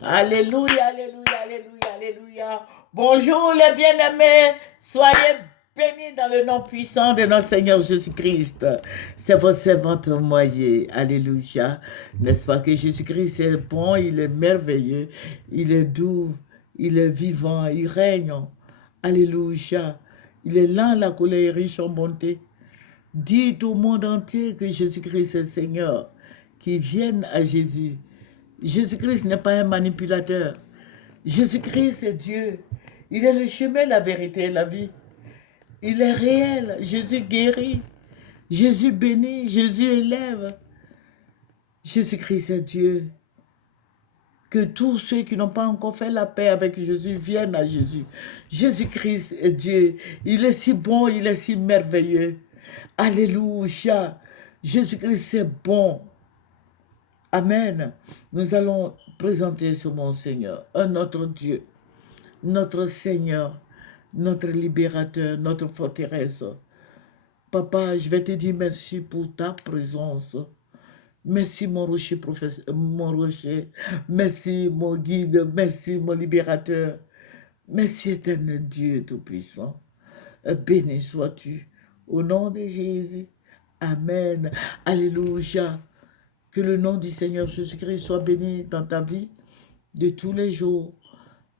Alléluia, alléluia, alléluia, alléluia. Bonjour les bien-aimés. Soyez bénis dans le nom puissant de notre Seigneur Jésus-Christ. C'est votre servante moyen. Alléluia. N'est-ce pas que Jésus-Christ est bon, il est merveilleux, il est doux, il est vivant, il règne. Alléluia. Il est lent, la colère est riche en bonté. Dites au monde entier que Jésus-Christ est Seigneur, qu'ils viennent à Jésus. Jésus-Christ n'est pas un manipulateur. Jésus-Christ est Dieu. Il est le chemin, la vérité et la vie. Il est réel. Jésus guérit. Jésus bénit. Jésus élève. Jésus-Christ est Dieu. Que tous ceux qui n'ont pas encore fait la paix avec Jésus viennent à Jésus. Jésus-Christ est Dieu. Il est si bon, il est si merveilleux. Alléluia. Jésus-Christ est bon. Amen. Nous allons présenter sur mon Seigneur, un autre Dieu, notre Seigneur, notre libérateur, notre forteresse. Papa, je vais te dire merci pour ta présence. Merci mon rocher, mon rocher. Merci mon guide. Merci mon libérateur. Merci éternel Dieu Tout-Puissant. Béni sois-tu. Au nom de Jésus. Amen. Alléluia. Que le nom du Seigneur Jésus-Christ soit béni dans ta vie de tous les jours.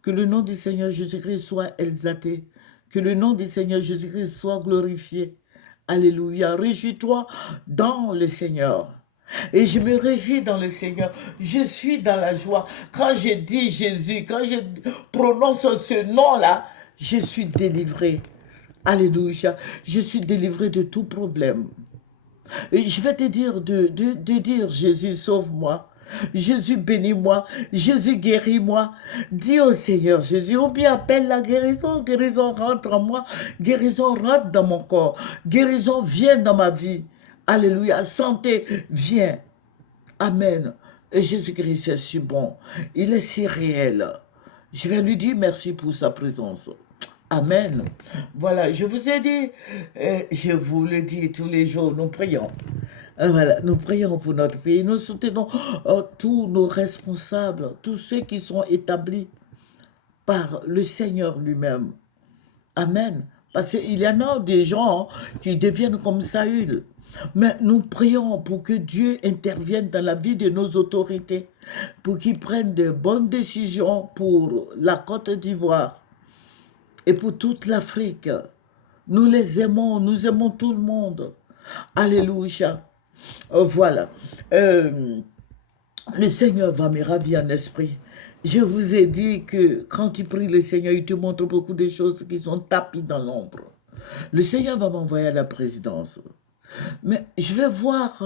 Que le nom du Seigneur Jésus-Christ soit exalté. Que le nom du Seigneur Jésus-Christ soit glorifié. Alléluia. Réjouis-toi dans le Seigneur. Et je me réjouis dans le Seigneur. Je suis dans la joie. Quand je dis Jésus, quand je prononce ce nom-là, je suis délivré. Alléluia. Je suis délivré de tout problème. Et je vais te dire de dire Jésus, sauve-moi. Jésus, bénis-moi. Jésus, guéris-moi. Dis au Seigneur Jésus, ou bien appelle la guérison. Guérison rentre en moi. Guérison rentre dans mon corps. Guérison vient dans ma vie. Alléluia. Santé vient. Amen. Et Jésus-Christ est si bon. Il est si réel. Je vais lui dire merci pour sa présence. Amen. Voilà, je vous ai dit, je vous le dis tous les jours, nous prions. Voilà, nous prions pour notre pays. Nous soutenons tous nos responsables, tous ceux qui sont établis par le Seigneur lui-même. Amen. Parce qu'il y en a des gens qui deviennent comme Saül. Mais nous prions pour que Dieu intervienne dans la vie de nos autorités, pour qu'ils prennent de bonnes décisions pour la Côte d'Ivoire et pour toute l'Afrique. Nous les aimons, nous aimons tout le monde. Alléluia. Voilà. Le Seigneur va me ravir en esprit. Je vous ai dit que quand tu pries le Seigneur, il te montre beaucoup de choses qui sont tapis dans l'ombre. Le Seigneur va m'envoyer à la présidence. Mais je vais voir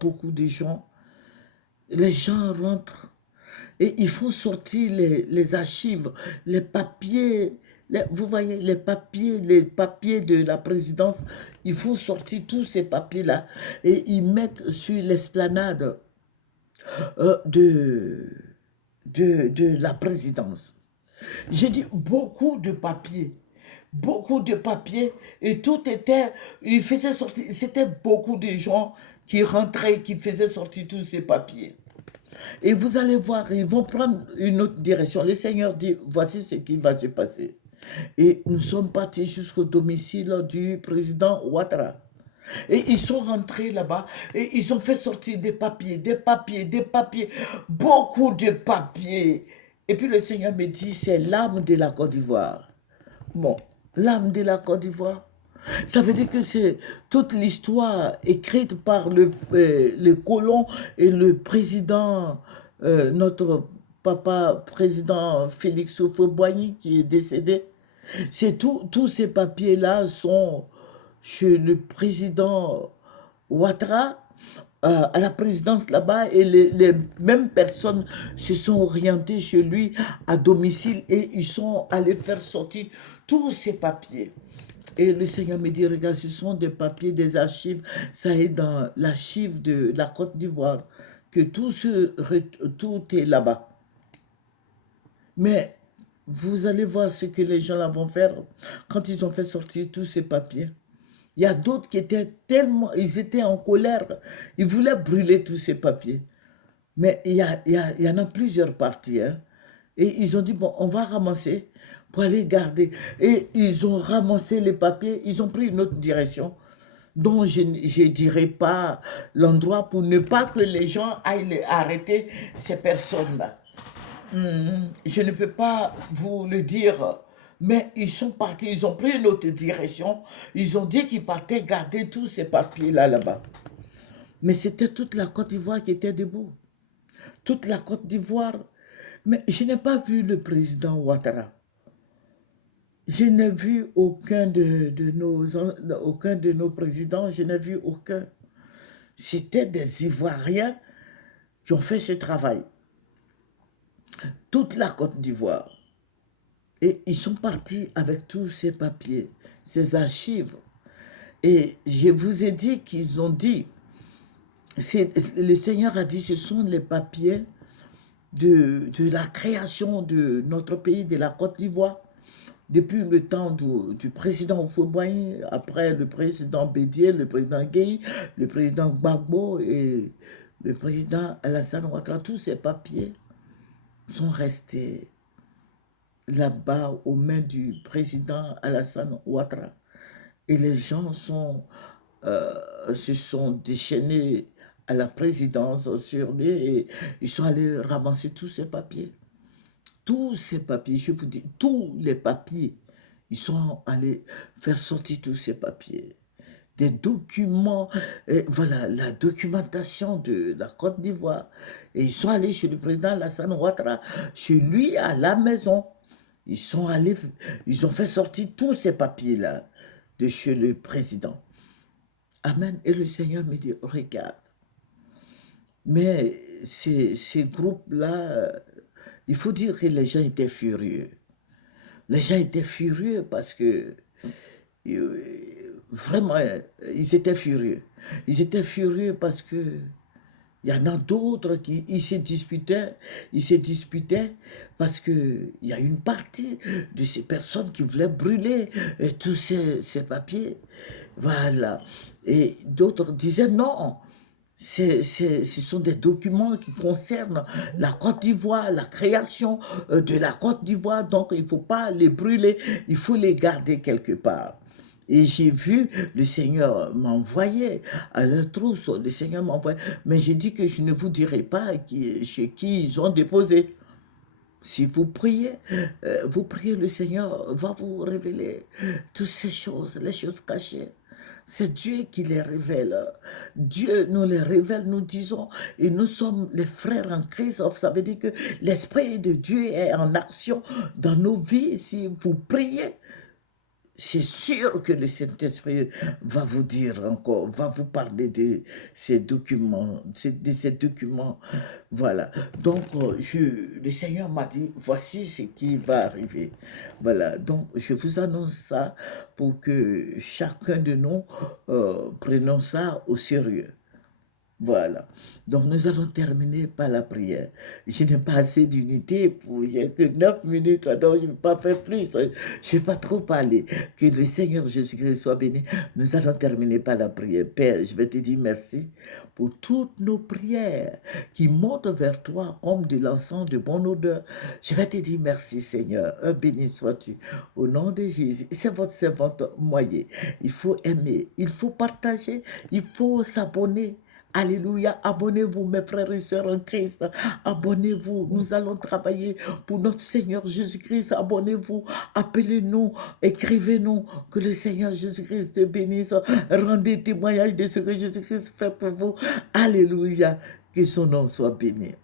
beaucoup de gens. Les gens rentrent et ils font sortir les archives, les papiers. Vous voyez, les papiers de la présidence, il faut sortir tous ces papiers-là et ils mettent sur l'esplanade de la présidence. J'ai dit beaucoup de papiers, et tout était, ils faisaient sortir, c'était beaucoup de gens qui rentraient, qui faisaient sortir tous ces papiers. Et vous allez voir, ils vont prendre une autre direction. Le Seigneur dit, voici ce qui va se passer. Et nous sommes partis jusqu'au domicile du président Ouattara. Et ils sont rentrés là-bas et ils ont fait sortir des papiers, des papiers, des papiers, beaucoup de papiers. Et puis le Seigneur me dit, c'est l'âme de la Côte d'Ivoire. Bon, l'âme de la Côte d'Ivoire. Ça veut dire que c'est toute l'histoire écrite par le colon et le président, notre papa président Félix Houphouët-Boigny qui est décédé. C'est tous ces papiers-là sont chez le président Ouattara, à la présidence là-bas, et les mêmes personnes se sont orientées chez lui à domicile et ils sont allés faire sortir tous ces papiers. Et le Seigneur me dit, regarde, ce sont des papiers, des archives, ça est dans l'archive de la Côte d'Ivoire, que tout est là-bas. Mais vous allez voir ce que les gens là vont faire quand ils ont fait sortir tous ces papiers. Il y a d'autres qui étaient tellement, ils étaient en colère, ils voulaient brûler tous ces papiers. Mais il y en a plusieurs parties, hein. Et ils ont dit, bon, on va ramasser pour aller garder. Et ils ont ramassé les papiers, ils ont pris une autre direction dont je ne dirai pas l'endroit pour ne pas que les gens aillent arrêter ces personnes-là. Je ne peux pas vous le dire, mais ils sont partis, ils ont pris une autre direction. Ils ont dit qu'ils partaient garder tous ces papiers-là là-bas. Mais c'était toute la Côte d'Ivoire qui était debout. Toute la Côte d'Ivoire. Mais je n'ai pas vu le président Ouattara. Je n'ai vu aucun de nos présidents, je n'ai vu aucun. C'était des Ivoiriens qui ont fait ce travail. Toute la Côte d'Ivoire. Et ils sont partis avec tous ces papiers, ces archives. Et je vous ai dit qu'ils ont dit, le Seigneur a dit, ce sont les papiers de la création de notre pays, de la Côte d'Ivoire, depuis le temps du président Houphouët-Boigny, après le président Bédié, le président Gueye, le président Gbagbo et le président Alassane Ouattara. Tous ces papiers sont restés là-bas aux mains du président Alassane Ouattara. Et les gens se sont déchaînés à la présidence sur lui et ils sont allés ramasser tous ces papiers. Tous ces papiers, je vous dis, tous les papiers, ils sont allés faire sortir tous ces papiers. Des documents, voilà, la documentation de la Côte d'Ivoire. Et ils sont allés chez le président Alassane Ouattara, chez lui à la maison. Ils sont allés, ils ont fait sortir tous ces papiers-là de chez le président. Amen. Et le Seigneur me dit, regarde. Mais ces groupes-là, il faut dire que les gens étaient furieux. Les gens étaient furieux parce que, vraiment, ils étaient furieux. Ils étaient furieux parce que il y en a d'autres qui ils se disputaient parce que il y a une partie de ces personnes qui voulaient brûler tous ces papiers. Voilà. Et d'autres disaient non. Ce sont des documents qui concernent la Côte d'Ivoire, la création de la Côte d'Ivoire. Donc, il ne faut pas les brûler, il faut les garder quelque part. Et j'ai vu, le Seigneur m'envoyer à leur trousse, le Seigneur m'envoyait. Mais j'ai dit que je ne vous dirai pas chez qui ils ont déposé. Si vous priez, le Seigneur va vous révéler toutes ces choses, les choses cachées. C'est Dieu qui les révèle. Dieu nous les révèle, nous disons, et nous sommes les frères en Christ. Ça veut dire que l'Esprit de Dieu est en action dans nos vies. Si vous priez, c'est sûr que le Saint-Esprit va vous dire encore, va vous parler de ces documents, Voilà. Donc, le Seigneur m'a dit, voici ce qui va arriver. Voilà. Donc, je vous annonce ça pour que chacun de nous prenons ça au sérieux. Voilà. Donc, nous allons terminer par la prière. Je n'ai pas assez d'unité pour... Il n'y a que 9 minutes, donc je ne vais pas faire plus. Je ne vais pas trop parler. Que le Seigneur Jésus-Christ soit béni. Nous allons terminer par la prière. Père, je vais te dire merci pour toutes nos prières qui montent vers toi comme de l'encens de bonne odeur. Je vais te dire merci, Seigneur. Béni sois-tu. Au nom de Jésus. C'est votre servante moyen. Il faut aimer, il faut partager, il faut s'abonner. Alléluia, abonnez-vous mes frères et sœurs en Christ, abonnez-vous, nous allons travailler pour notre Seigneur Jésus-Christ, abonnez-vous, appelez-nous, écrivez-nous, que le Seigneur Jésus-Christ te bénisse, rendez témoignage de ce que Jésus-Christ fait pour vous, alléluia, que son nom soit béni.